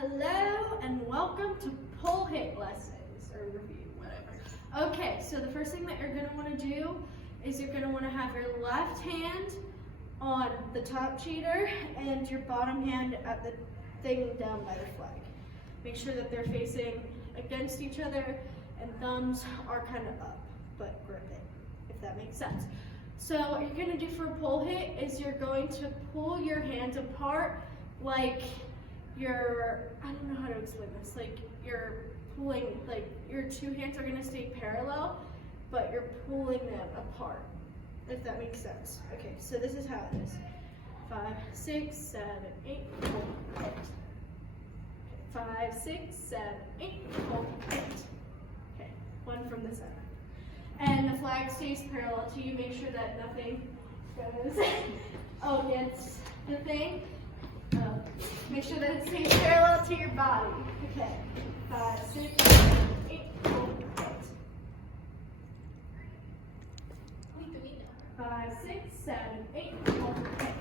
Hello and welcome to pole hit lessons or review, whatever. Okay, so the first thing that you're going to want to do is you're going to want to have your left hand on the top cheater and your bottom hand at the thing down by the flag. Make sure that they're facing against each other and thumbs are kind of up, but grip it, if that makes sense. So what you're going to do for a pole hit is you're going to pull your hands apart like I don't know how to explain this, like you're pulling, like your two hands are going to stay parallel, but you're pulling them apart, if that makes sense. Okay, so this is how it is. 5, 6, 7, 8, pull, hit. 5, 6, 7, 8, pull, hit. Okay, one from the center. And the flag stays parallel to you. Make sure that nothing goes against the thing. Make sure that it stays parallel to your body. Okay. 5, 6, 7, 8, pull, hit. 5, 6, 7, 8, pull, hit.